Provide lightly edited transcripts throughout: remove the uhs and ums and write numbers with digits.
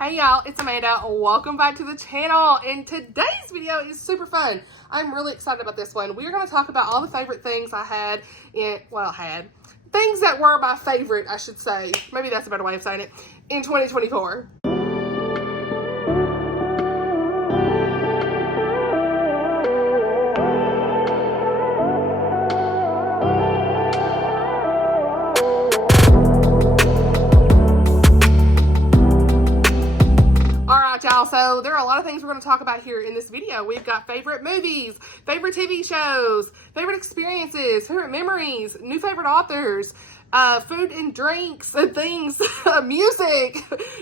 Hey y'all, it's Amanda. Welcome back to the channel, and today's video is super fun. I'm really excited about this one. We're going to talk about all the favorite things I had things that were my favorite, I should say. Maybe that's a better way of saying it, in 2024. Y'all, so there are a lot of things we're going to talk about here in this video. We've got favorite movies, favorite TV shows, favorite experiences, favorite memories, new favorite authors, food and drinks and things, music,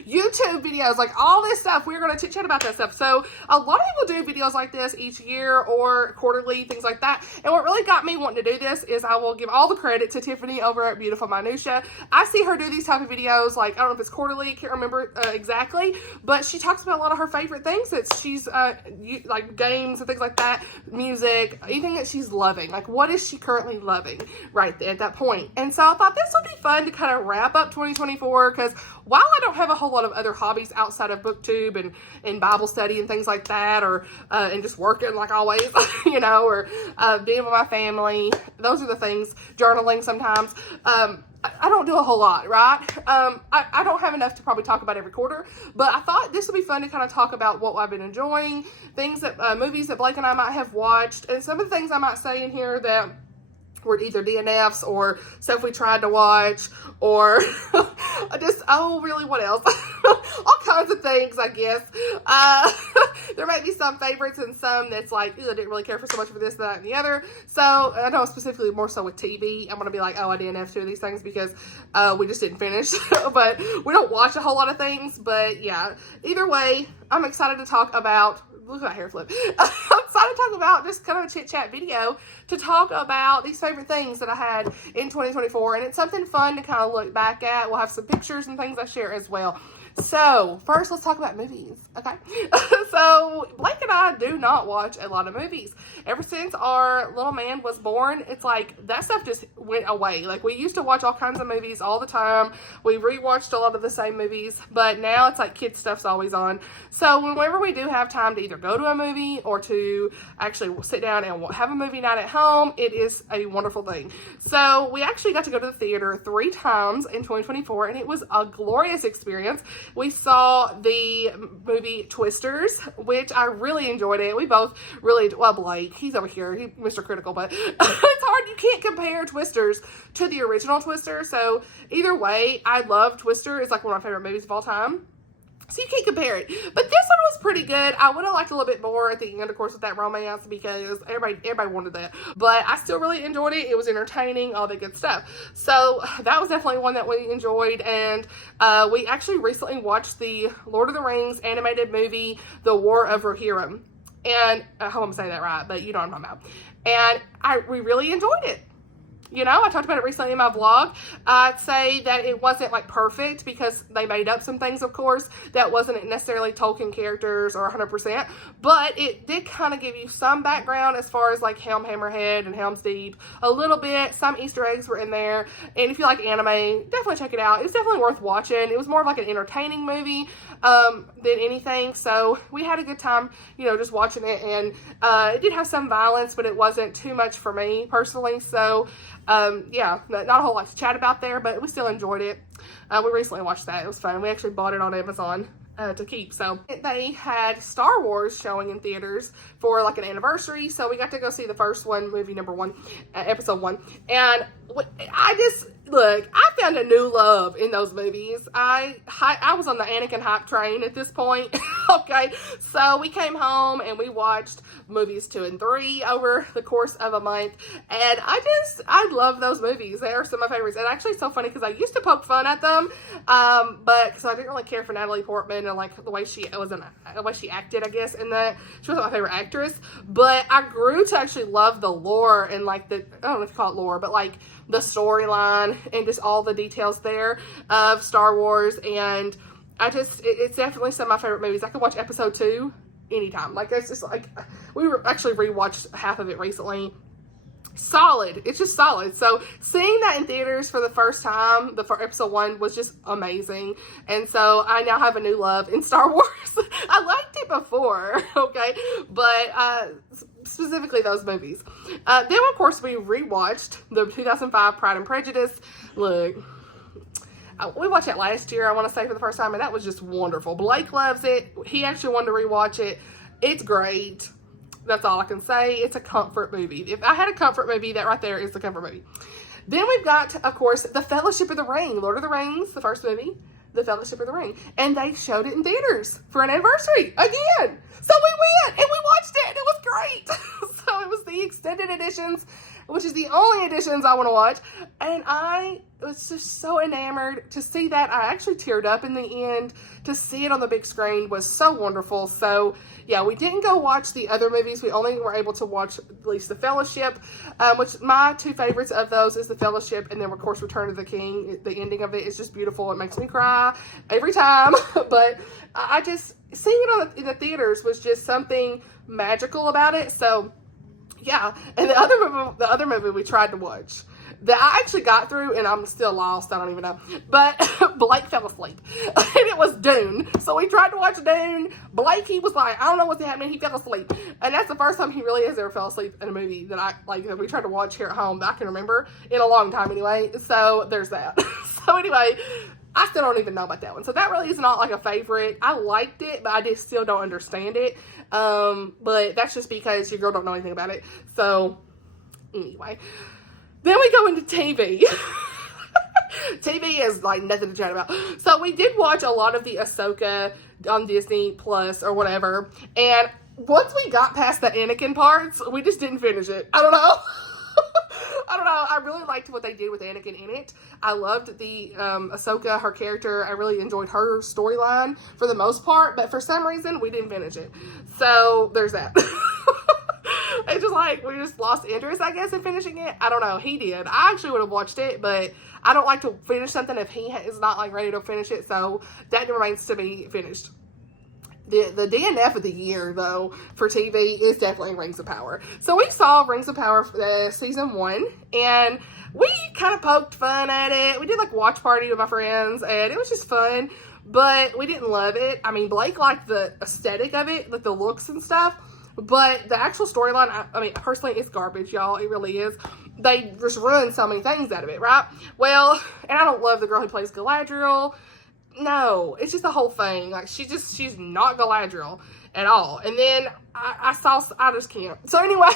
YouTube videos, like all this stuff. We're going to chit chat about that stuff. So a lot of people do videos like this each year or quarterly, things like that. And what really got me wanting to do this is I will give all the credit to Tiffany over at Beautiful Minutia. I see her do these type of videos, like, I don't know if it's quarterly, can't remember exactly, but she talks about a lot of her favorite things that she's, like games and things like that, music, anything that she's loving. Like, what is she currently loving right at that point? And so I thought this would be fun to kind of wrap up 2024, because while I don't have a whole lot of other hobbies outside of BookTube and Bible study and things like that, or and just working like always, you know, or being with my family, those are the things, journaling sometimes, I don't do a whole lot, right? I don't have enough to probably talk about every quarter, but I thought this would be fun to kind of talk about what I've been enjoying, things that, movies that Blake and I might have watched, and some of the things I might say in here that were either DNFs or stuff we tried to watch, or just, oh, really, what else? All kinds of things, I guess. There might be some favorites and some that's like, I didn't really care for so much for this, that, and the other. So, I know specifically more so with TV, I'm going to be like, oh, I DNF'd two of these things because we just didn't finish. But we don't watch a whole lot of things. But, yeah, either way, I'm excited to talk about, look at that hair flip. I'm excited to talk about just kind of a chit chat video to talk about these favorite things that I had in 2024. And it's something fun to kind of look back at. We'll have some pictures and things I share as well. So, first, let's talk about movies, okay? So, Blake and I do not watch a lot of movies. Ever since our little man was born, it's like, that stuff just went away. Like, we used to watch all kinds of movies all the time. We rewatched a lot of the same movies, but now it's like kid stuff's always on. So, whenever we do have time to either go to a movie or to actually sit down and have a movie night at home, it is a wonderful thing. So, we actually got to go to the theater 3 times in 2024, and it was a glorious experience. We saw the movie Twisters, which I really enjoyed it. We both really, well, Blake, he's over here, he's Mr. Critical, but it's hard. You can't compare Twisters to the original Twister. So either way, I love Twister. It's like one of my favorite movies of all time. So you can't compare it. But this one was pretty good. I would have liked a little bit more at the end, of course, with that romance, because everybody wanted that. But I still really enjoyed it. It was entertaining, all that good stuff. So that was definitely one that we enjoyed. And we actually recently watched the Lord of the Rings animated movie, The War of Rohirrim. And I hope I'm saying that right, but you know what I'm talking about. And we really enjoyed it. You know, I talked about it recently in my vlog. I'd say that it wasn't like perfect because they made up some things, of course, that wasn't necessarily Tolkien characters or 100%, but it did kind of give you some background as far as like Helm Hammerhead and Helm's Deep, a little bit. Some Easter eggs were in there, and if you like anime, definitely check it out. It was definitely worth watching. It was more of like an entertaining movie than anything, so we had a good time, you know, just watching it, and it did have some violence, but it wasn't too much for me personally, so yeah, not a whole lot to chat about there, but we still enjoyed it. We recently watched that. It was fun. We actually bought it on Amazon to keep. So they had Star Wars showing in theaters for like an anniversary, so we got to go see the first one, movie number 1, episode 1, and look, I found a new love in those movies. I was on the Anakin hype train at this point. Okay, so we came home and we watched movies 2 and 3 over the course of a month, and I love those movies. They are some of my favorites. And actually, it's so funny because I used to poke fun at them, but because I didn't really care for Natalie Portman and like the way she acted, I guess, in that. She wasn't my favorite actress, but I grew to actually love the lore and like I don't know if you call it lore, but like the storyline and just all the details there of Star Wars. And it's definitely some of my favorite movies. I could watch episode 2 anytime. Like, it's just like, we actually rewatched half of it recently, solid. It's just solid. So seeing that in theaters for the first time, episode 1 was just amazing. And so I now have a new love in Star Wars. I liked it before, okay? But specifically those movies. Then, of course, we rewatched the 2005 Pride and Prejudice. Look, we watched it last year, I want to say, for the first time, and that was just wonderful. Blake loves it. He actually wanted to rewatch it. It's great. That's all I can say. It's a comfort movie. If I had a comfort movie, that right there is the comfort movie. Then we've got, of course, The Fellowship of the Ring. Lord of the Rings, the first movie. The Fellowship of the Ring. And they showed it in theaters for an anniversary again. So we went and we watched it and it was great. So it was the extended editions, which is the only editions I want to watch. And I was just so enamored to see that. I actually teared up in the end. To see it on the big screen was so wonderful. So yeah, we didn't go watch the other movies. We only were able to watch at least The Fellowship, which my two favorites of those is The Fellowship and then, of course, Return of the King. The ending of it is just beautiful. It makes me cry every time. But I just, seeing it in the theaters was just something magical about it. So yeah, and the other movie we tried to watch that I actually got through, and I'm still lost, I don't even know, but Blake fell asleep, and it was Dune. So we tried to watch Dune. Blake, he was like, I don't know what's happening, he fell asleep, and that's the first time he really has ever fell asleep in a movie that that we tried to watch here at home that I can remember, in a long time anyway. So there's that. So anyway, I still don't even know about that one. So that really is not like a favorite. I liked it, but I just still don't understand it. But that's just because your girl don't know anything about it. So anyway, then we go into TV. TV is like nothing to chat about. So we did watch a lot of the Ahsoka on Disney Plus or whatever. And once we got past the Anakin parts, we just didn't finish it. I don't know. I don't know. I really liked what they did with Anakin in it. I loved the Ahsoka, her character. I really enjoyed her storyline for the most part, but for some reason, we didn't finish it. So there's that. It's just like, we just lost interest, I guess, in finishing it. I don't know. He did. I actually would have watched it, but I don't like to finish something if he is not like ready to finish it. So that remains to be finished. The DNF of the year, though, for TV is definitely Rings of Power. So we saw Rings of Power for season 1, and we kind of poked fun at it. We did like watch party with my friends, and it was just fun, but we didn't love it. I mean, Blake liked the aesthetic of it, like the looks and stuff, but the actual storyline, I mean, personally, it's garbage, y'all. It really is. They just ruined so many things out of it, right? Well, and I don't love the girl who plays Galadriel. No, it's just the whole thing. Like, she's not Galadriel at all. And then I just can't. So anyway,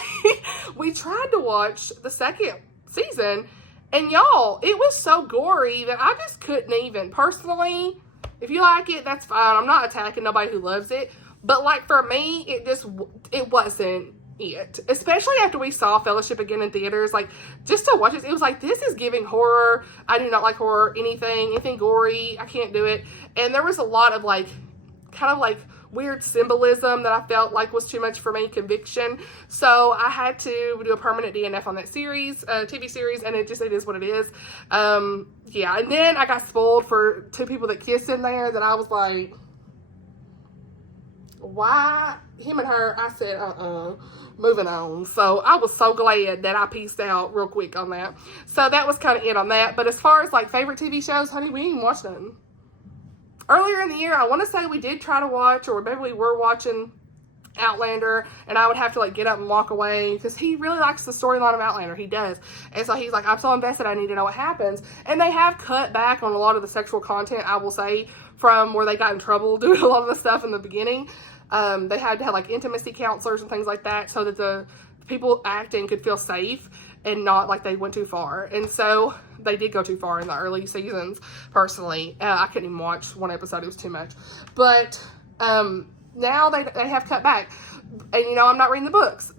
we tried to watch the second season, and y'all, it was so gory that I just couldn't even. Personally, if you like it, that's fine. I'm not attacking nobody who loves it. But like for me, it wasn't it. Especially after we saw Fellowship again in theaters, like just to watch it was like, this is giving horror. I do not like horror, anything gory. I can't do it. And there was a lot of like kind of like weird symbolism that I felt like was too much for me, conviction. So I had to do a permanent DNF on that series, TV series, and it is what it is. Yeah, and then I got spoiled for two people that kissed in there that I was like, why? Him and her, I said, moving on. So I was so glad that I pieced out real quick on that. So that was kind of it on that. But as far as like favorite TV shows, honey, we didn't watch nothing. Earlier in the year, I want to say we did try to watch, or maybe we were watching Outlander, and I would have to like get up and walk away because he really likes the storyline of Outlander. He does. And so he's like, I'm so invested, I need to know what happens. And they have cut back on a lot of the sexual content, I will say, from where they got in trouble doing a lot of the stuff in the beginning. They had to have like intimacy counselors and things like that so that the people acting could feel safe and not like they went too far. And so they did go too far in the early seasons, personally. I couldn't even watch one episode. It was too much. But now they have cut back. And, you know, I'm not reading the books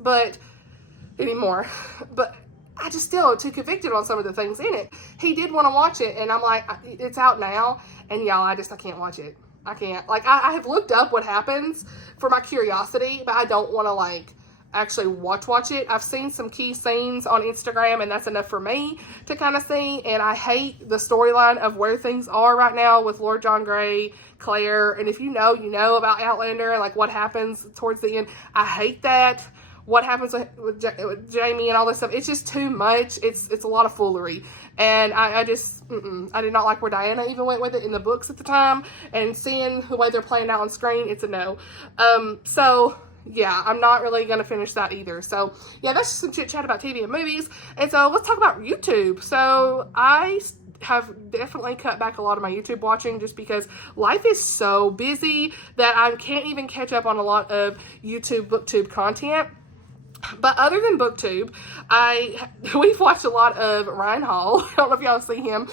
anymore. But I just still too convicted on some of the things in it. He did want to watch it, and I'm like, it's out now. And, y'all, I can't watch it. I can't. Like, I have looked up what happens for my curiosity, but I don't want to, like, actually watch it. I've seen some key scenes on Instagram, and that's enough for me to kind of see. And I hate the storyline of where things are right now with Lord John Grey, Claire. And if you know, you know about Outlander and, like, what happens towards the end. I hate that. what happens with Jamie and all this stuff. It's just too much. It's a lot of foolery. And I just, I did not like where Diana even went with it in the books at the time. And seeing the way they're playing out on screen, it's a no. So, yeah, I'm not really going to finish that either. So, yeah, that's just some chit chat about TV and movies. And so, let's talk about YouTube. So, I have definitely cut back a lot of my YouTube watching just because life is so busy that I can't even catch up on a lot of YouTube BookTube content. But other than BookTube, we've watched a lot of Ryan Hall. I don't know if y'all see him.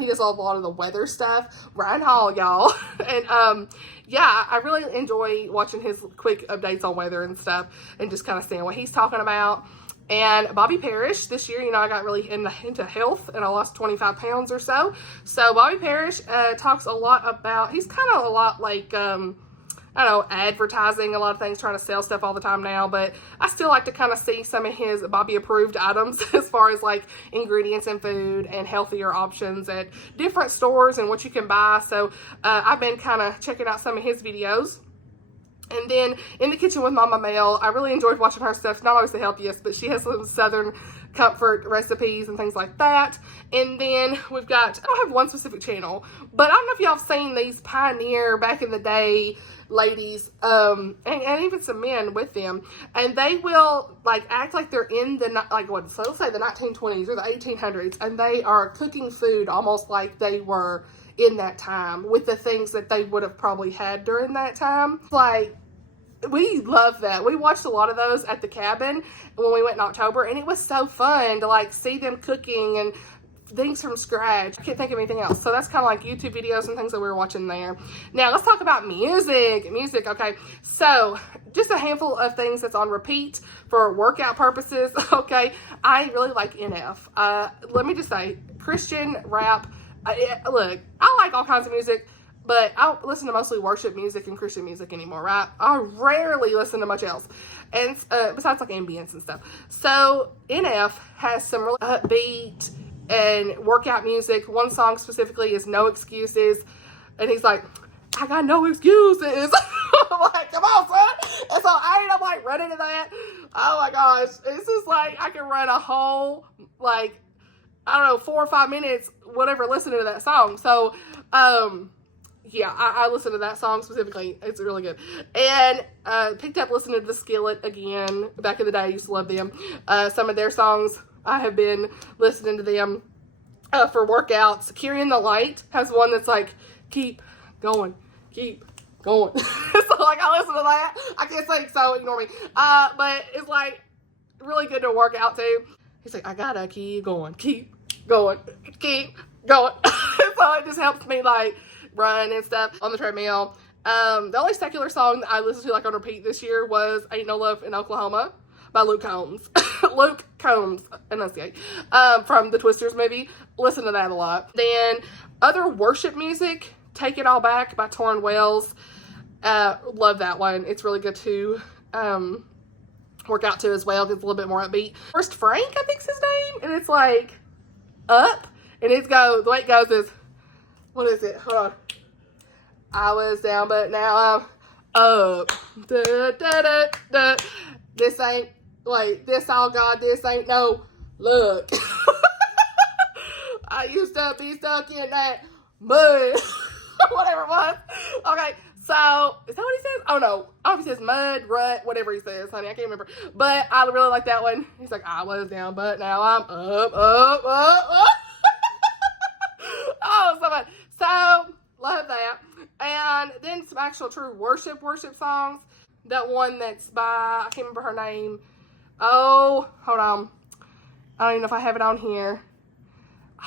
He does a lot of the weather stuff. Ryan Hall, y'all. And yeah, I really enjoy watching his quick updates on weather and stuff and just kind of seeing what he's talking about. And Bobby Parrish, this year, you know, I got really into health and I lost 25 pounds or so. So Bobby Parrish talks a lot about, he's kind of a lot like, I don't know, advertising a lot of things, trying to sell stuff all the time now. But I still like to kind of see some of his Bobby approved items as far as like ingredients in food and healthier options at different stores and what you can buy. So I've been kind of checking out some of his videos. And then In the Kitchen with Mama Mel, I really enjoyed watching her stuff. It's not always the healthiest, but she has some Southern comfort recipes and things like that. And then we've got, I don't have one specific channel, but I don't know if y'all have seen these Pioneer back in the day ladies, and even some men with them. And they will like act like they're in the, like what, so let's say the 1920s or the 1800s, and they are cooking food almost like they were in that time with the things that they would have probably had during that time. Like, we love that. We watched a lot of those at the cabin when we went in October, and it was so fun to like see them cooking and things from scratch. I can't think of anything else. So that's kind of like YouTube videos and things that we were watching there. Now let's talk about music. Okay, so just a handful of things that's on repeat for workout purposes. Okay, I really like NF. Let me just say, Christian rap. Look, I like all kinds of music, but I don't listen to mostly worship music and Christian music anymore, right? I rarely listen to much else, and besides like ambience and stuff. So NF has some really upbeat and workout music. One song specifically is No Excuses, and he's like, I got no excuses. I'm like, come on, son. And so I ended up like running to that. Oh my gosh, this is like, I can run a whole like, I don't know, 4 or 5 minutes, whatever, listening to that song. So, yeah, I listened to that song specifically. It's really good. And picked up listening to The Skillet again. Back in the day, I used to love them. Some of their songs, I have been listening to them for workouts. Carrying the Light has one that's like, keep going, keep going. So, like, I listen to that. I can't sing, so ignore me. But it's, like, really good to work out, too. He's like, I gotta keep going, keep going, keep going. So it just helps me like run and stuff on the treadmill. The only secular song that I listened to like on repeat this year was Ain't No Love in Oklahoma by Luke Combs. Luke Combs, enunciate, from the Twisters movie. Listen to that a lot. Then other worship music, Take It All Back by Torrin Wells. Love that one. It's really good to work out to as well. It's a little bit more upbeat. First Frank, I think's his name, and it's like Up, and the way it goes is, what is it? Hold on. I was down, but now I'm up. Da, da, da, da. This ain't, wait, this all God, this ain't no luck. I used to be stuck in that mud. Whatever it was. Okay, so, is that what he says? Oh no. Oh, he says mud, rut, whatever he says, honey. I can't remember. But I really like that one. He's like, I was down, but now I'm up, up, up, up. Oh, so much. So, love that. And then some actual true worship songs. That one that's by, I can't remember her name. Oh, hold on. I don't even know if I have it on here.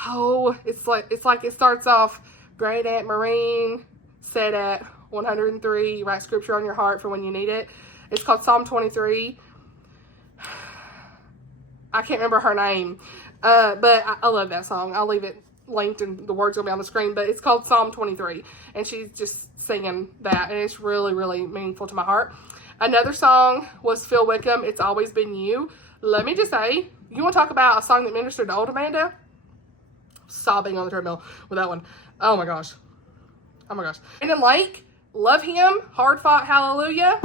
Oh, it's like it starts off, Great Aunt Maureen said at 103, write scripture on your heart for when you need it. It's called Psalm 23. I can't remember her name, but I love that song. I'll leave it linked and the words will be on the screen, but it's called Psalm 23, and she's just singing that, and it's really, really meaningful to my heart. Another song was Phil Wickham, It's Always Been You. Let me just say, you want to talk about a song that ministered to old Amanda? Sobbing on the treadmill with that one. Oh my gosh. Oh my gosh. Brandon Lake, love him. Hard Fought Hallelujah.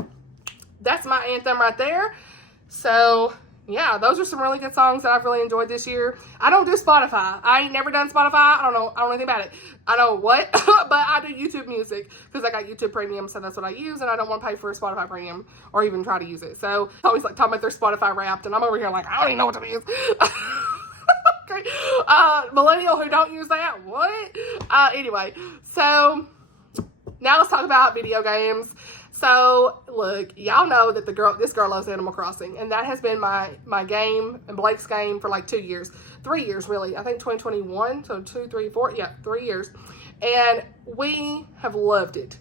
That's my anthem right there. So yeah, those are some really good songs that I've really enjoyed this year. I don't do Spotify. I ain't never done Spotify. I don't know anything about it. I know what, but I do YouTube Music because I got YouTube Premium, so that's what I use, and I don't want to pay for a Spotify Premium or even try to use it. So I always like talking about their Spotify Wrapped, and I'm over here like, I don't even know what to use. Okay. Millennial who don't use that, what? Anyway, so now let's talk about video games. So, look, y'all know that this girl loves Animal Crossing, and that has been my game and Blake's game for like 2 years. 3 years, really. I think 2021, so 2, 3, 4, yeah, 3 years. And we have loved it.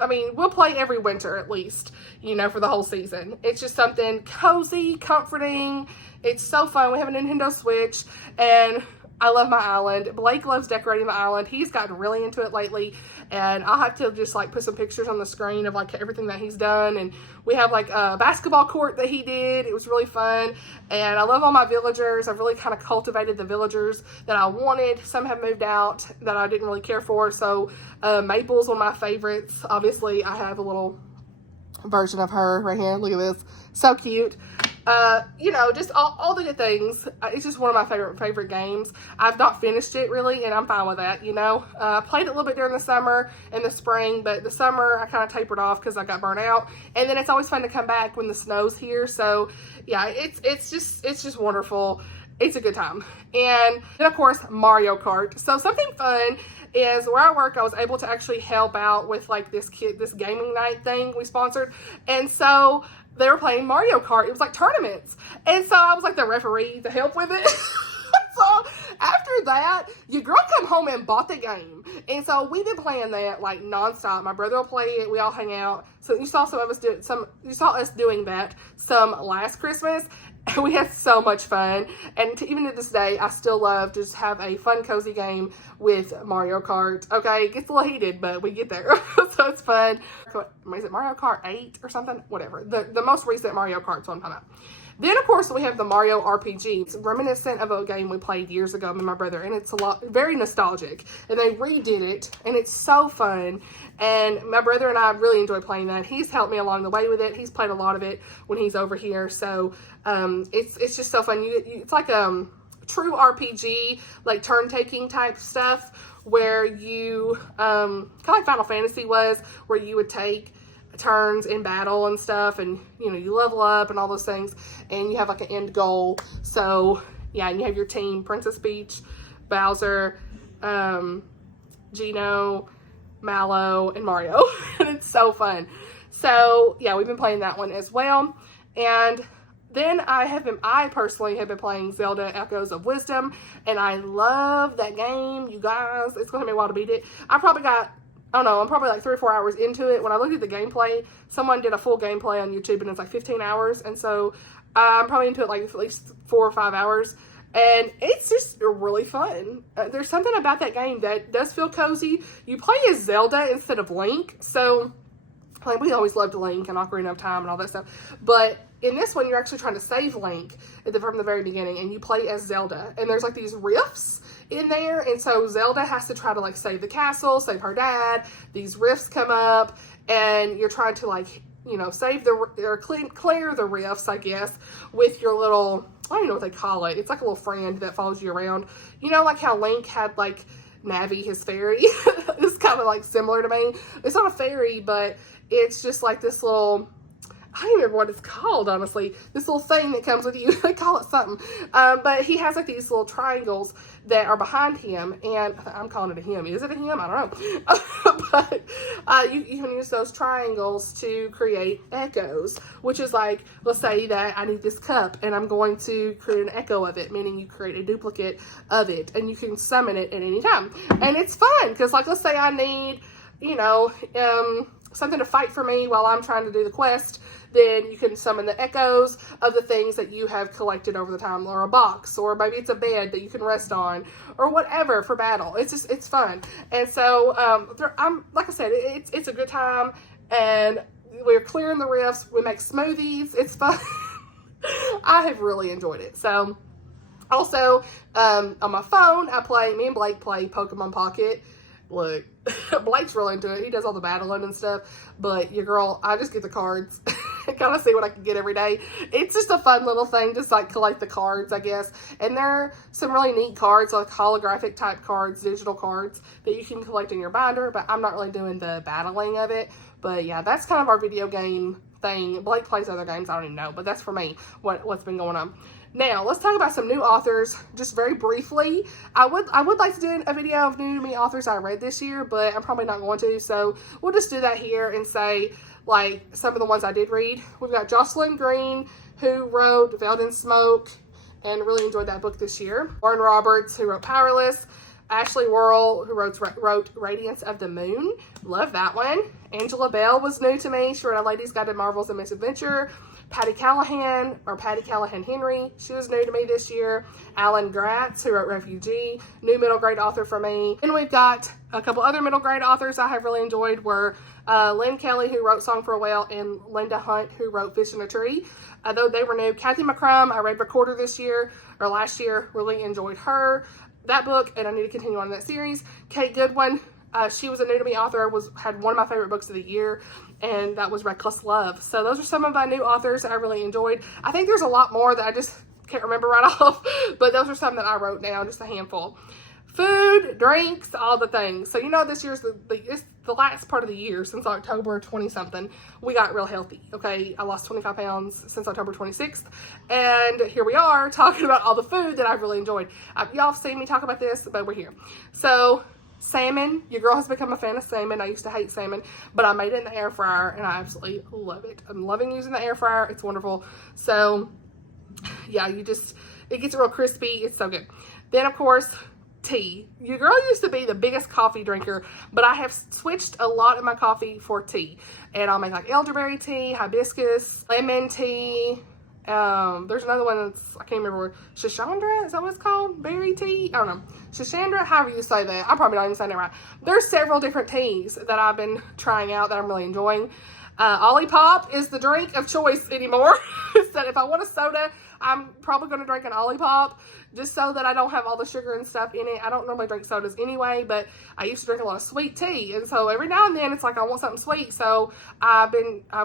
I mean, we'll play every winter at least, you know, for the whole season. It's just something cozy, comforting. It's so fun. We have a Nintendo Switch, and I love my island. Blake loves decorating the island. He's gotten really into it lately, and I'll have to just like put some pictures on the screen of like everything that he's done. And we have like a basketball court that he did. It was really fun, and I love all my villagers. I've really kind of cultivated the villagers that I wanted. Some have moved out that I didn't really care for, so Maple's one of my favorites. Obviously, I have a little version of her right here. Look at this. So cute. You know, just all the good things. It's just one of my favorite games. I've not finished it really, and I'm fine with that, you know. I played it a little bit during the summer and the spring, but the summer I kind of tapered off because I got burnt out. And then it's always fun to come back when the snow's here. So yeah, it's just wonderful. It's a good time. And then of course Mario Kart. So something fun is where I work, I was able to actually help out with like this gaming night thing we sponsored. And so they were playing Mario Kart. It was like tournaments. And so I was like the referee to help with it. So after that, your girl come home and bought the game. And so we've been playing that like nonstop. My brother will play it. We all hang out. So you saw you saw us doing that some last Christmas. And we had so much fun. And even to this day, I still love to just have a fun, cozy game with Mario Kart. Okay, it gets a little heated, but we get there. So it's fun. Is it Mario Kart 8 or something? Whatever. The most recent Mario Kart's one time out. Then, of course, we have the Mario RPG. It's reminiscent of a game we played years ago with my brother, and it's very nostalgic. And they redid it, and it's so fun. And my brother and I really enjoy playing that. He's helped me along the way with it. He's played a lot of it when he's over here. So it's just so fun. It's like true RPG, like turn-taking type stuff, where you kind of like Final Fantasy was, where you would take turns in battle and stuff, and you know, you level up and all those things, and you have like an end goal. So yeah, and you have your team: Princess Peach, Bowser, Gino, Mallow, and Mario. And it's so fun. So yeah, we've been playing that one as well. And then I personally have been playing Zelda Echoes of Wisdom, and I love that game, you guys. It's gonna take me a while to beat it. I don't know, I'm probably like 3 or 4 hours into it. When I looked at the gameplay, someone did a full gameplay on YouTube, and it's like 15 hours. And so I'm probably into it like at least 4 or 5 hours. And it's just really fun. There's something about that game that does feel cozy. You play as Zelda instead of Link. So like, we always loved Link and Ocarina of Time and all that stuff. But in this one, you're actually trying to save Link from the very beginning, and you play as Zelda. And there's like these rifts in there, and so Zelda has to try to like save the castle, save her dad. These rifts come up, and you're trying to like, you know, clear the rifts, I guess, with your little, I don't even know what they call it. It's like a little friend that follows you around. You know, like how Link had like Navi, his fairy. It's kind of like similar to me. It's not a fairy, but it's just like this little, I don't even remember what it's called, honestly. This little thing that comes with you. They call it something. But he has like these little triangles that are behind him. And I'm calling it a him. Is it a him? I don't know. But you can use those triangles to create echoes. Which is like, let's say that I need this cup, and I'm going to create an echo of it. Meaning you create a duplicate of it. And you can summon it at any time. And it's fun. Because like, let's say I need, you know, something to fight for me while I'm trying to do the quest. Then you can summon the echoes of the things that you have collected over the time, or a box, or maybe it's a bed that you can rest on, or whatever for battle. It's fun. And so, like I said, it's a good time, and we're clearing the rifts. We make smoothies. It's fun. I have really enjoyed it. So, also, on my phone, me and Blake play Pokemon Pocket. Look, Blake's really into it. He does all the battling and stuff. But your girl, I just get the cards. kind of see what I can get every day. It's just a fun little thing, just like collect the cards, I guess. And there are some really neat cards, like holographic type cards, digital cards that you can collect in your binder, but I'm not really doing the battling of it. But yeah, that's kind of our video game thing. Blake plays other games, I don't even know, but that's for me, what's been going on. Now, let's talk about some new authors, just very briefly. I would like to do a video of new to me authors I read this year, but I'm probably not going to, so we'll just do that here and say, like, some of the ones I did read. We've got Jocelyn Green, who wrote Veiled in Smoke, and really enjoyed that book this year. Warren Roberts, who wrote Powerless. Ashley Worrell, who wrote Radiance of the Moon. Love that one. Angela Bell was new to me. She wrote A Lady's Guide to Marvels and Misadventure. Patty Callahan Henry, she was new to me this year. Alan Gratz, who wrote Refugee, new middle grade author for me. And we've got a couple other middle grade authors I have really enjoyed were Lynn Kelly, who wrote Song for a Whale, and Linda Hunt, who wrote Fish in a Tree. Though they were new. Kathy McCrum, I read Recorder last year, really enjoyed that book, and I need to continue on that series. Kate Goodwin, she was a new to me author, had one of my favorite books of the year, and that was Reckless Love. So those are some of my new authors that I really enjoyed. I think there's a lot more that I just can't remember right off, but those are some that I wrote down, just a handful. Food, drinks, all the things. So you know this year's it's the last part of the year, since October 20-something. We got real healthy, okay? I lost 25 pounds since October 26th, and here we are talking about all the food that I've really enjoyed. Y'all have seen me talk about this, but we're here. So, salmon. Your girl has become a fan of salmon. I used to hate salmon, but I made it in the air fryer, and I absolutely love it. I'm loving using the air fryer. It's wonderful. So, yeah, it gets real crispy. It's so good. Then, of course, tea. Your girl used to be the biggest coffee drinker, but I have switched a lot of my coffee for tea. And I'll make like elderberry tea, hibiscus, lemon tea. There's another one that's, I can't remember, Shishandra, is that what it's called? Berry tea? I don't know. Shishandra, however you say that. I'm probably not even saying that right. There's several different teas that I've been trying out that I'm really enjoying. Olipop is the drink of choice anymore. So if I want a soda, I'm probably going to drink an Olipop, just so that I don't have all the sugar and stuff in it. I don't normally drink sodas anyway, but I used to drink a lot of sweet tea, and so every now and then it's like I want something sweet, so I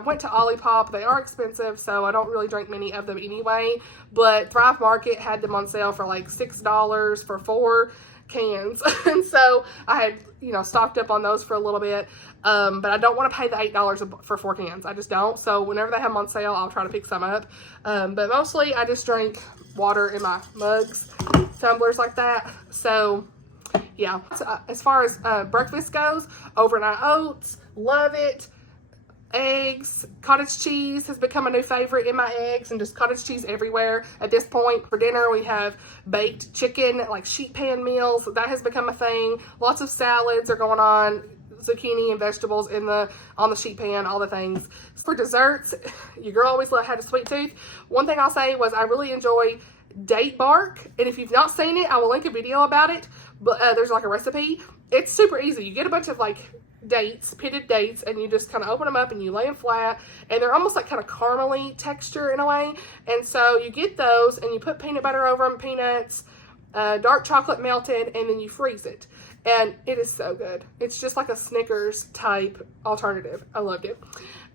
went to Olipop. They are expensive, so I don't really drink many of them anyway, but Thrive Market had them on sale for like $6 for 4 cans, and so I had, stocked up on those for a little bit, but I don't want to pay the $8 for 4 cans. I just don't. So whenever they have them on sale, I'll try to pick some up, but mostly I just drink water in my mugs, tumblers like that. So yeah, as far as breakfast goes, overnight oats, love it. Eggs, cottage cheese has become a new favorite in my eggs, and just cottage cheese everywhere at this point. For dinner, we have baked chicken, like sheet pan meals. That has become a thing. Lots of salads are going on, zucchini and vegetables on the sheet pan, all the things. For desserts, your girl always had a sweet tooth. One thing I'll say was I really enjoy date bark, and if you've not seen it, I will link a video about it, but there's like a recipe. It's super easy. You get a bunch of like pitted dates, and you just kind of open them up and you lay them flat, and they're almost like kind of caramely texture in a way, and so you get those and you put peanut butter over them, peanuts, dark chocolate melted, and then you freeze it, and it is so good. It's just like a Snickers type alternative. I loved it.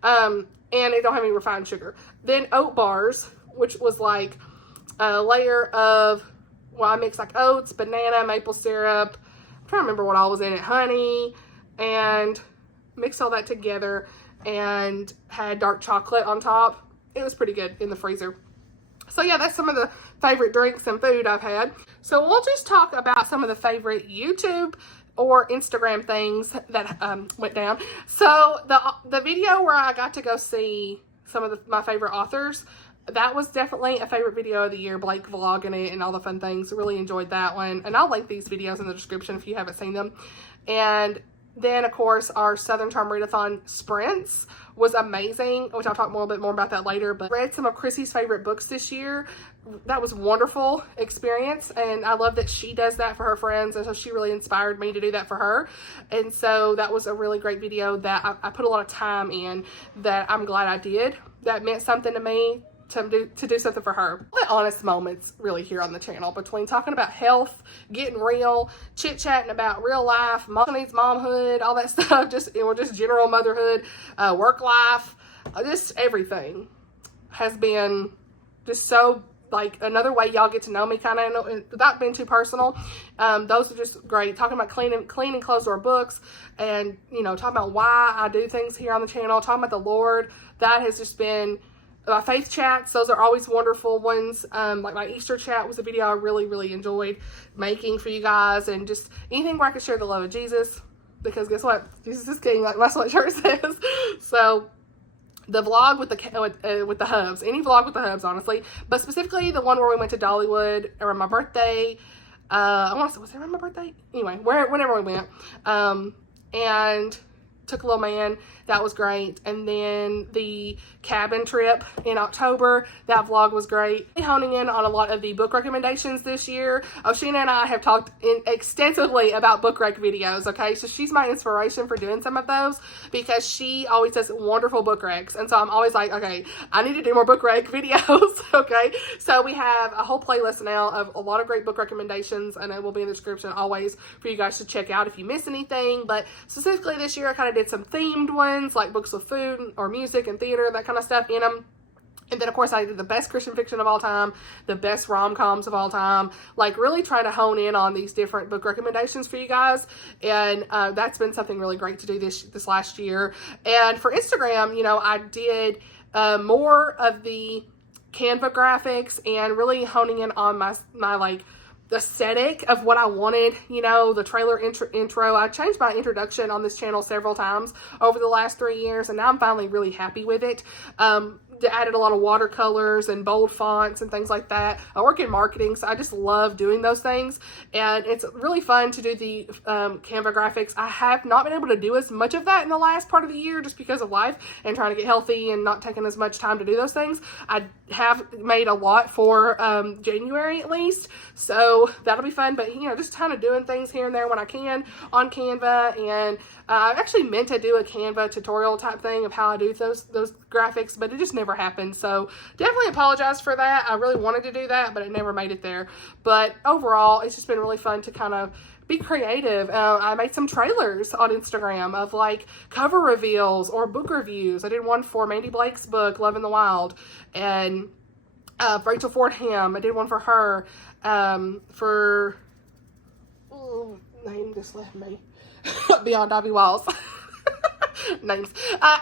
And it don't have any refined sugar. Then oat bars, which was like a layer of, I mixed like oats, banana, maple syrup, I'm trying to remember what all was in it, honey, and mixed all that together and had dark chocolate on top. It was pretty good in the freezer. So yeah, that's some of the favorite drinks and food I've had. So we'll just talk about some of the favorite YouTube or Instagram things that went down. So the video where I got to go see some of my favorite authors, that was definitely a favorite video of the year. Blake vlogging it and all the fun things. Really enjoyed that one. And I'll link these videos in the description if you haven't seen them. And then, of course, our Southern Charm Readathon sprints was amazing, which I'll talk a little bit more about that later. But read some of Chrissy's favorite books this year. That was a wonderful experience, and I love that she does that for her friends, and so she really inspired me to do that for her. And so that was a really great video that I put a lot of time in, that I'm glad I did. That meant something to me, to do something for her. The honest moments really here on the channel, between talking about health, getting real, chit-chatting about real life, mom needs momhood, all that stuff, just general motherhood, work life, just everything has been just so, like, another way y'all get to know me, kind of, without being too personal. Those are just great. Talking about clean and closed door books, and, you know, talking about why I do things here on the channel, talking about the Lord. That has just been my faith chats. Those are always wonderful ones. Like my Easter chat was a video I really enjoyed making for you guys, and just anything where I can share the love of Jesus, because guess what? Jesus is King, like my sweatshirt says. So the vlog with the hubs, any vlog with the hubs, honestly, but specifically the one where we went to Dollywood around my birthday. I want to say, was it around my birthday? Anyway, whenever we went, and took a little man. That was great. And then the cabin trip in October, that vlog was great. Honing in on a lot of the book recommendations this year. Oshina and I have talked extensively about book rec videos, okay? So she's my inspiration for doing some of those, because she always does wonderful book recs. And so I'm always like, okay, I need to do more book rec videos, okay? So we have a whole playlist now of a lot of great book recommendations, and it will be in the description always for you guys to check out if you miss anything. But specifically this year, I kind of did some themed ones, like books with food or music and theater, that kind of stuff in them. And then, of course, I did the best Christian fiction of all time, the best rom-coms of all time, like really trying to hone in on these different book recommendations for you guys. And that's been something really great to do this last year. And for Instagram, you know, I did more of the Canva graphics and really honing in on my like aesthetic of what I wanted, you know, the trailer intro. I changed my introduction on this channel several times over the last 3 years, and now I'm finally really happy with it. Added a lot of watercolors and bold fonts and things like that. I work in marketing, so I just love doing those things, and it's really fun to do the Canva graphics. I have not been able to do as much of that in the last part of the year just because of life and trying to get healthy and not taking as much time to do those things. I have made a lot for January at least, so that'll be fun. But, you know, just kind of doing things here and there when I can on Canva. And I actually meant to do a Canva tutorial type thing of how I do those graphics, but it just never happened. So definitely apologize for that. I really wanted to do that, but it never made it there. But overall, it's just been really fun to kind of be creative. I made some trailers on Instagram of like cover reveals or book reviews. I did one for Mandy Blake's book, Love in the Wild, and Rachel Fordham. I did one for her. Name just left me. Beyond Ivy Walls. Names.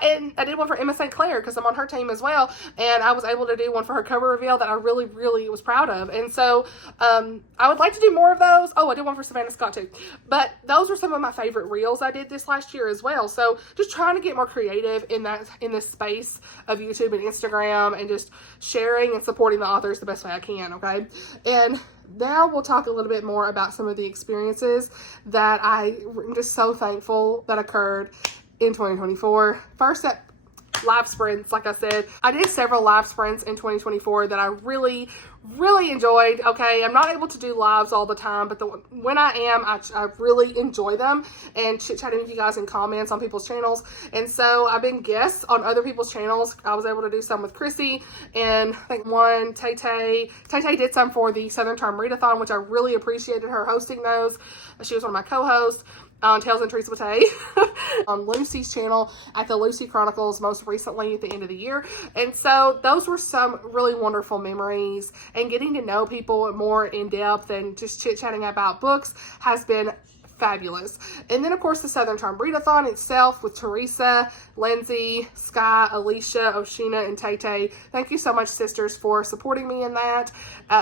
And I did one for Emma St. Clair because I'm on her team as well, and I was able to do one for her cover reveal that I really was proud of. And so I would like to do more of those. Oh, I did one for Savannah Scott too. But those were some of my favorite reels I did this last year as well. So just trying to get more creative in this space of YouTube and Instagram, and just sharing and supporting the authors the best way I can, okay? And now we'll talk a little bit more about some of the experiences that I'm just so thankful that occurred in 2024. First, at live sprints, like I said, I did several live sprints in 2024 that I really enjoyed. Okay, I'm not able to do lives all the time, but when I am, I really enjoy them, and chit-chatting with you guys in comments on people's channels. And so I've been guests on other people's channels. I was able to do some with Chrissy, and I think one, Tay did some for the Southern Term Readathon, which I really appreciated her hosting those. She was one of my co-hosts on Tales and Treats with Tay on Lucy's channel at the Lucy Chronicles most recently at the end of the year. And so those were some really wonderful memories, and getting to know people more in depth and just chit-chatting about books has been fabulous. And then, of course, the Southern Term Readathon itself with Teresa, Lindsay, Sky, Alicia, Oshina, and Tay. Thank you so much, sisters, for supporting me in that.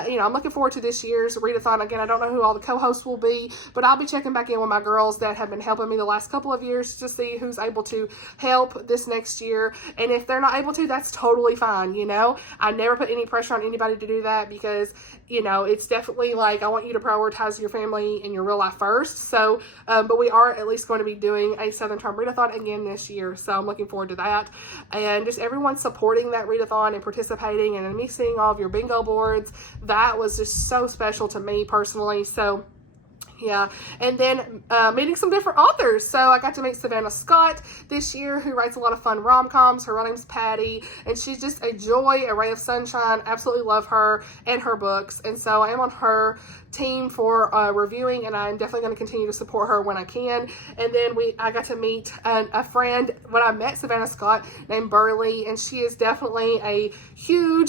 You know, I'm looking forward to this year's readathon. Again, I don't know who all the co-hosts will be, but I'll be checking back in with my girls that have been helping me the last couple of years to see who's able to help this next year. And if they're not able to, that's totally fine. You know, I never put any pressure on anybody to do that, because, you know, it's definitely like, I want you to prioritize your family and your real life first. So, but we are at least going to be doing a Southern Term Readathon again this year. So I'm looking forward to that. And just everyone supporting that readathon and participating, and me seeing all of your bingo boards, that was just so special to me personally. So Yeah, and then meeting some different authors. So I got to meet Savannah Scott this year, who writes a lot of fun rom-coms. Her real name's Patty, and she's just a joy, a ray of sunshine. Absolutely love her and her books, and so I am on her team for reviewing, and I'm definitely going to continue to support her when I can. And then I got to meet a friend when I met Savannah Scott named Burley, and she is definitely a huge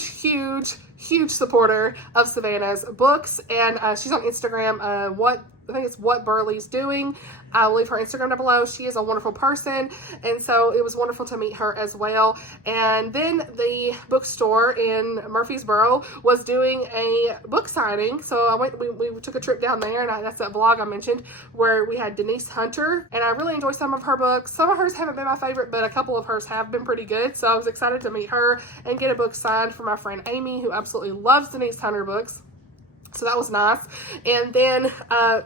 supporter of Savannah's books, and she's on Instagram. I think it's What Burley's Doing. I'll leave her Instagram down below. She is a wonderful person, and so it was wonderful to meet her as well. And then the bookstore in Murfreesboro was doing a book signing, so we took a trip down there, and that's that vlog I mentioned where we had Denise Hunter, and I really enjoyed some of her books. Some of hers haven't been my favorite, but a couple of hers have been pretty good, so I was excited to meet her and get a book signed for my friend Amy, who absolutely loves Denise Hunter books. So that was nice. And then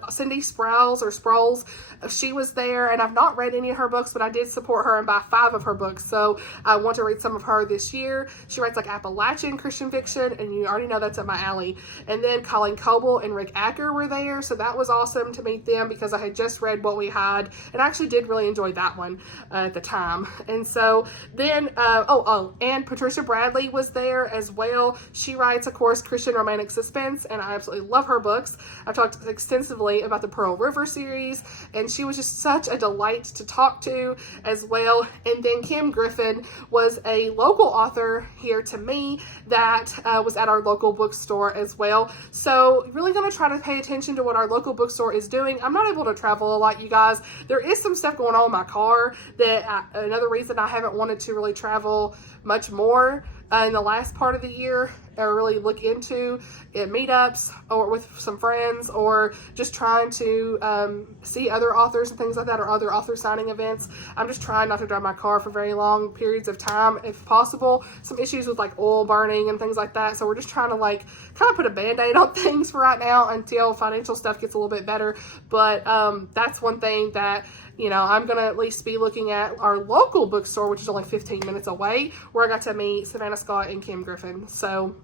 Cindy Sproul's, she was there, and I've not read any of her books, but I did support her and buy 5 of her books. So I want to read some of her this year. She writes like Appalachian Christian fiction, and you already know that's up my alley. And then Colleen Coble and Rick Acker were there, so that was awesome to meet them because I had just read What We Had, and I actually did really enjoy that one at the time. And so then, and Patricia Bradley was there as well. She writes, of course, Christian romantic suspense, and I absolutely love her books. I've talked extensively about the Pearl River series, and she was just such a delight to talk to as well. And then Kim Griffin was a local author here to me that was at our local bookstore as well. So really going to try to pay attention to what our local bookstore is doing. I'm not able to travel a lot, you guys. There is some stuff going on in my car that another reason I haven't wanted to really travel much more in the last part of the year, or really look into meetups or with some friends, or just trying to see other authors and things like that, or other author signing events. I'm just trying not to drive my car for very long periods of time if possible. Some issues with like oil burning and things like that, so we're just trying to like kind of put a band-aid on things for right now until financial stuff gets a little bit better. But that's one thing that, you know, I'm going to at least be looking at our local bookstore, which is only 15 minutes away, where I got to meet Savannah Scott and Kim Griffin. So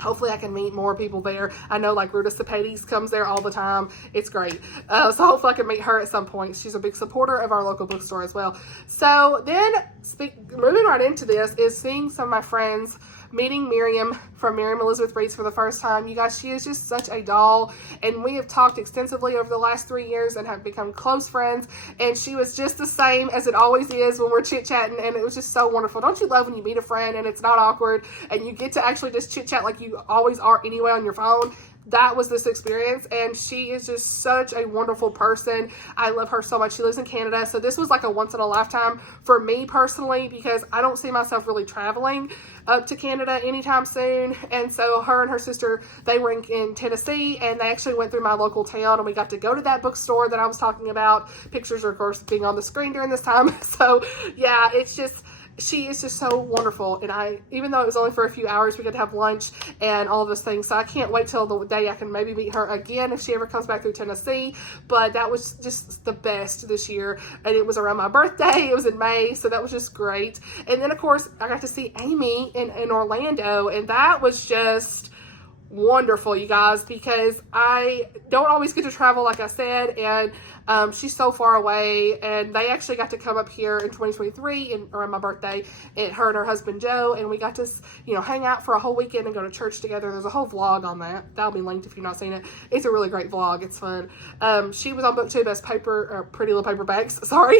hopefully I can meet more people there. I know like Ruta Sepades comes there all the time. It's great. So hopefully I can meet her at some point. She's a big supporter of our local bookstore as well. So then moving right into this is seeing some of my friends, meeting Miriam from Miriam Elizabeth Reads for the first time. You guys, she is just such a doll, and we have talked extensively over the last 3 years and have become close friends, and she was just the same as it always is when we're chit-chatting, and it was just so wonderful. Don't you love when you meet a friend and it's not awkward and you get to actually just chit-chat like you always are anyway on your phone? That was this experience, and she is just such a wonderful person. I love her so much. She lives in Canada, so this was like a once-in-a-lifetime for me personally, because I don't see myself really traveling up to Canada anytime soon. And so her and her sister, they were in Tennessee, and they actually went through my local town, and we got to go to that bookstore that I was talking about. Pictures are, of course, being on the screen during this time. So, yeah, it's just... she is just so wonderful, and even though it was only for a few hours, we got to have lunch and all of those things, so I can't wait till the day I can maybe meet her again if she ever comes back through Tennessee. But that was just the best this year, and it was around my birthday. It was in May, so that was just great. And then, of course, I got to see Amy in Orlando, and that was just wonderful, you guys, because I don't always get to travel, like I said, and she's so far away, and they actually got to come up here in 2023 around my birthday, and her and her husband Joe, and we got to, you know, hang out for a whole weekend and go to church together. There's a whole vlog on that. That'll be linked if you've not seen it. It's a really great vlog. It's fun. She was on BookTube as Pretty Little Paperbacks, sorry.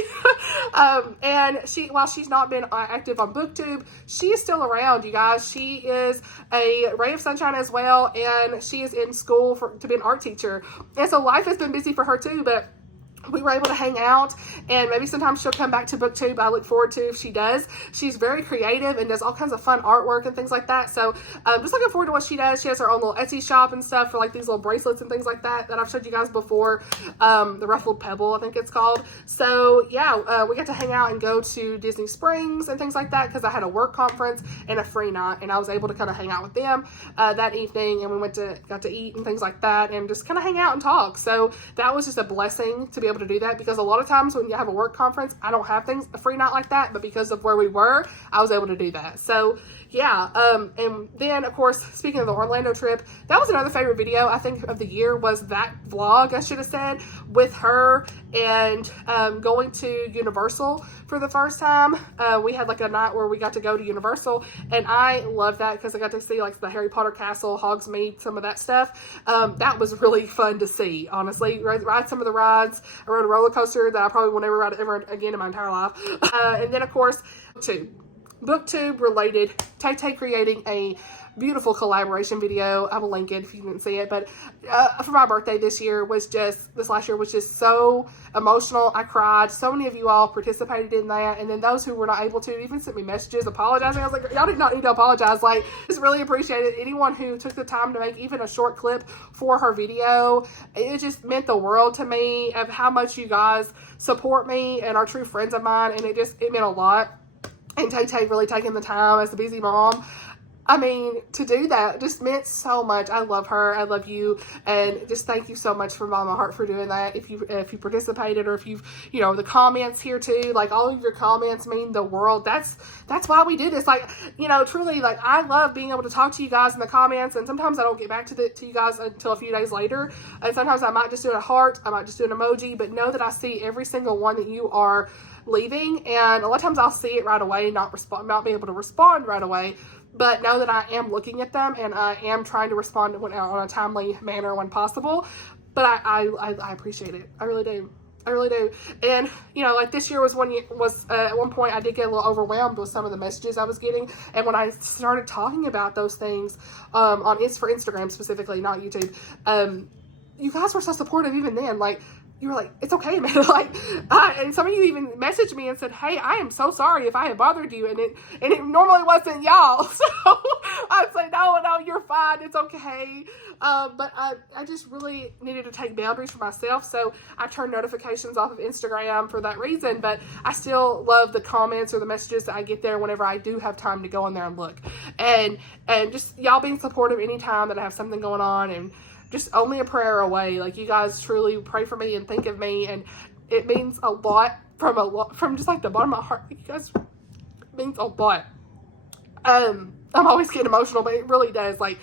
And while she's not been active on BookTube, she is still around, you guys. She is a ray of sunshine as well, and she is in school to be an art teacher. And so life has been busy for her too, but we were able to hang out, and maybe sometimes she'll come back to BookTube. I look forward to if she does. She's very creative and does all kinds of fun artwork and things like that. So just looking forward to what she does. She has her own little Etsy shop and stuff for like these little bracelets and things like that I've showed you guys before. The Ruffled Pebble, I think it's called. So yeah, we got to hang out and go to Disney Springs and things like that because I had a work conference and a free night, and I was able to kind of hang out with them that evening, and we got to eat and things like that and just kind of hang out and talk. So that was just a blessing to be able able to do that, because a lot of times when you have a work conference, I don't have a free night like that, but because of where we were, I was able to do that. So yeah, and then of course, speaking of the Orlando trip, that was another favorite video I think of the year, was that vlog, I should have said, with her and going to Universal for the first time. We had like a night where we got to go to Universal, and I love that because I got to see like the Harry Potter castle, Hogsmeade, some of that stuff. That was really fun to see, honestly. Ride some of the rides. I rode a roller coaster that I probably will never ride ever again in my entire life. And then of course, BOOKTUBE related, Tay creating a beautiful collaboration video. I will link it if you didn't see it, but for my birthday this last year was just so emotional. I cried. So many of you all participated in that, and then those who were not able to even sent me messages apologizing. I was like, y'all did not need to apologize. Like, just really appreciated anyone who took the time to make even a short clip for her video. It just meant the world to me of how much you guys support me and are true friends of mine, and it meant a lot. And Tay really taking the time as a busy mom, I mean, to do that just meant so much. I love her. I love you. And just thank you so much from all my heart for doing that. If you participated, or if you've, the comments here too, like all of your comments mean the world. That's why we do this. Like, truly, like, I love being able to talk to you guys in the comments, and sometimes I don't get back to you guys until a few days later. And sometimes I might just do a heart. I might just do an emoji, but know that I see every single one that you are leaving. And a lot of times I'll see it right away, not be able to respond right away. But know that I am looking at them, and I am trying to respond on a timely manner when possible. But I appreciate it. I really do. I really do. And, like this year was at one point I did get a little overwhelmed with some of the messages I was getting. And when I started talking about those things for Instagram specifically, not YouTube, you guys were so supportive even then. Like, you were like, it's okay, man. Like, and some of you even messaged me and said, hey, I am so sorry if I had bothered you. And it normally wasn't y'all. So I'd say, no, you're fine. It's okay. But I just really needed to take boundaries for myself. So I turned notifications off of Instagram for that reason. But I still love the comments or the messages that I get there whenever I do have time to go in there and look. And just y'all being supportive anytime that I have something going on, and just only a prayer away. Like, you guys truly pray for me and think of me, and it means a lot from just like the bottom of my heart. You guys, it means a lot. I'm always getting emotional, but it really does. Like,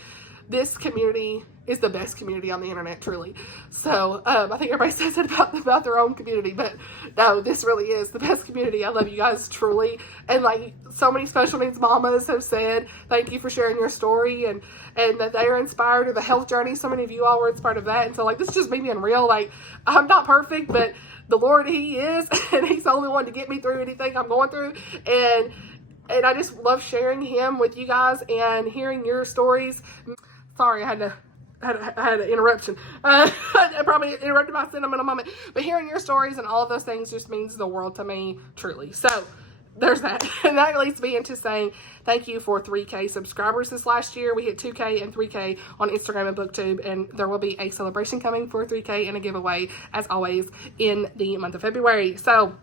this community is the best community on the internet, truly. So I think everybody says it about their own community, but no, this really is the best community. I love you guys truly. And like so many special needs mamas have said, thank you for sharing your story, and that they are inspired of the health journey. So many of you all were inspired of that. And so like, this is just me being real. Like, I'm not perfect, but the Lord, He is, and He's the only one to get me through anything I'm going through. And I just love sharing Him with you guys and hearing your stories. Sorry, I had an interruption. I probably interrupted my sentimental moment. But hearing your stories and all of those things just means the world to me, truly. So there's that. And that leads me into saying thank you for 3K subscribers this last year. We hit 2K and 3K on Instagram and BOOKTUBE, and there will be a celebration coming for 3K and a giveaway, as always, in the month of February. So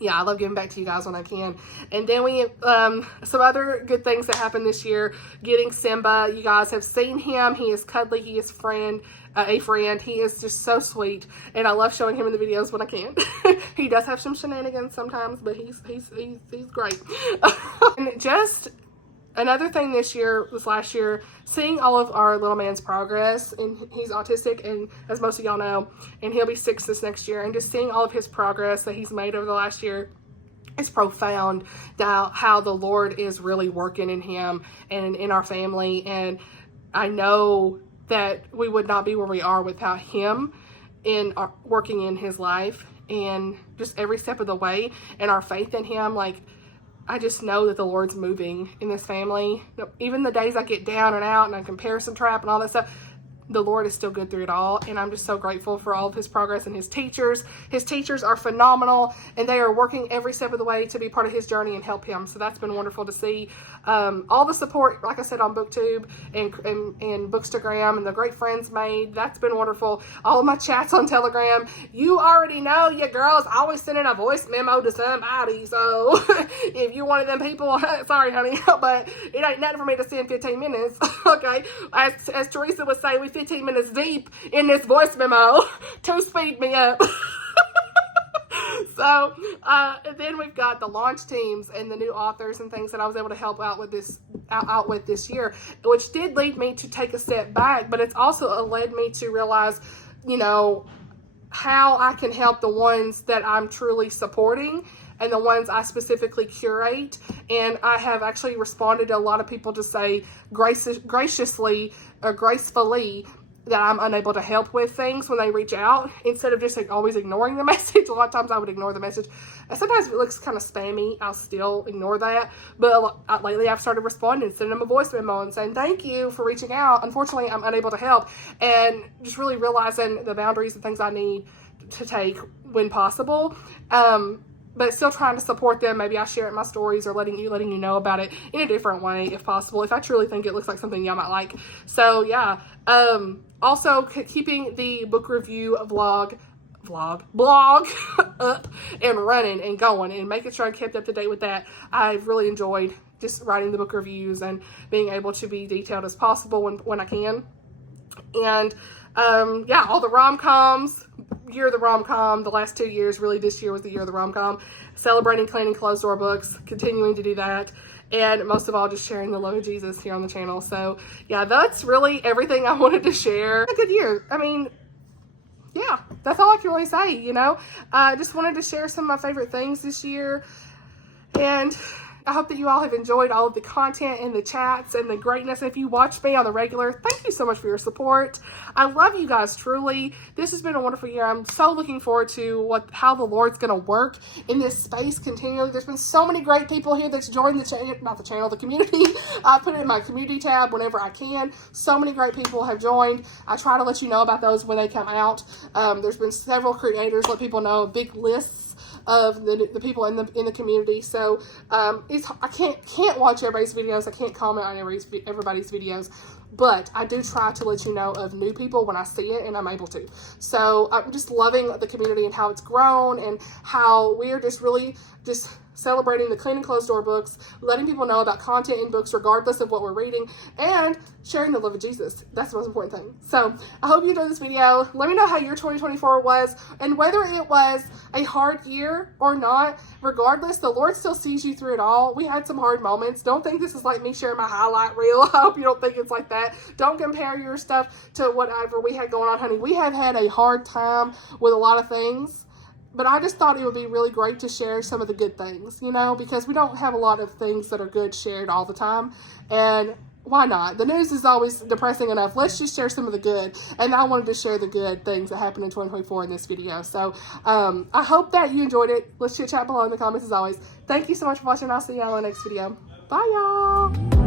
yeah, I love giving back to you guys when I can. And then we some other good things that happened this year. Getting Simba. You guys have seen him. He is cuddly. He is a friend. He is just so sweet, and I love showing him in the videos when I can. He does have some shenanigans sometimes, but he's great. And just another thing this last year, seeing all of our little man's progress, and he's autistic, and as most of y'all know, and he'll be 6 this next year, and just seeing all of his progress that he's made over the last year, it's profound how the Lord is really working in him and in our family. And I know that we would not be where we are without him working in his life, and just every step of the way, and our faith in him. Like, I just know that the Lord's moving in this family. Even the days I get down and out and I comparison trap and all that stuff, the Lord is still good through it all. And I'm just so grateful for all of his progress and his teachers. His teachers are phenomenal, and they are working every step of the way to be part of his journey and help him. So that's been wonderful to see. All the support, like I said, on BOOKTUBE and Bookstagram, and the great friends made. That's been wonderful. All of my chats on Telegram. You already know your girl's always sending a voice memo to somebody. So if you're one of them people, sorry, honey, but it ain't nothing for me to send 15 minutes. Okay. As Teresa would say, we 15 minutes deep in this voice memo to speed me up. So, and then we've got the launch teams and the new authors and things that I was able to help out with this year, which did lead me to take a step back, but it's also led me to realize, you know, how I can help the ones that I'm truly supporting and the ones I specifically curate. And I have actually responded to a lot of people to say graciously or gracefully that I'm unable to help with things when they reach out, instead of just like always ignoring the message. A lot of times I would ignore the message. And sometimes if it looks kind of spammy, I'll still ignore that. But lately I've started responding, sending them a voice memo and saying, thank you for reaching out. Unfortunately, I'm unable to help. And just really realizing the boundaries and things I need to take when possible. But still trying to support them. Maybe I share it in my stories or letting you know about it in a different way if possible, if I truly think it looks like something y'all might like. So yeah. Also keeping the book review blog up and running and going and making sure I kept up to date with that. I've really enjoyed just writing the book reviews and being able to be detailed as possible when I can. And yeah, all the rom-coms, year of the rom-com, the last 2 years, really this year was the year of the rom-com, celebrating cleaning closed door books, continuing to do that, and most of all, just sharing the love of Jesus here on the channel. So yeah, that's really everything I wanted to share. A good year. I mean, yeah, that's all I can really say, you know. I just wanted to share some of my favorite things this year, and I hope that you all have enjoyed all of the content and the chats and the greatness. If you watch me on the regular, thank you so much for your support. I love you guys truly. This has been a wonderful year. I'm so looking forward to how the Lord's going to work in this space continually. There's been so many great people here that's joined the community. I put it in my community tab whenever I can. So many great people have joined. I try to let you know about those when they come out. There's been several creators let people know, big lists of the people in the community. So I can't watch everybody's videos. I can't comment on everybody's videos, but I do try to let you know of new people when I see it and I'm able to. So I'm just loving the community and how it's grown and how we are just really just celebrating the clean and closed door books, letting people know about content in books regardless of what we're reading, and sharing the love of Jesus. That's the most important thing. So I hope you enjoyed this video. Let me know how your 2024 was, and whether it was a hard year or not. Regardless, the Lord still sees you through it all. We had some hard moments. Don't think this is like me sharing my highlight reel. I hope you don't think it's like that. Don't compare your stuff to whatever we had going on, honey. We have had a hard time with a lot of things. But I just thought it would be really great to share some of the good things, you know, because we don't have a lot of things that are good shared all the time. And why not? The news is always depressing enough. Let's just share some of the good. And I wanted to share the good things that happened in 2024 in this video. So I hope that you enjoyed it. Let's chit chat below in the comments as always. Thank you so much for watching. I'll see y'all in the next video. Bye, y'all.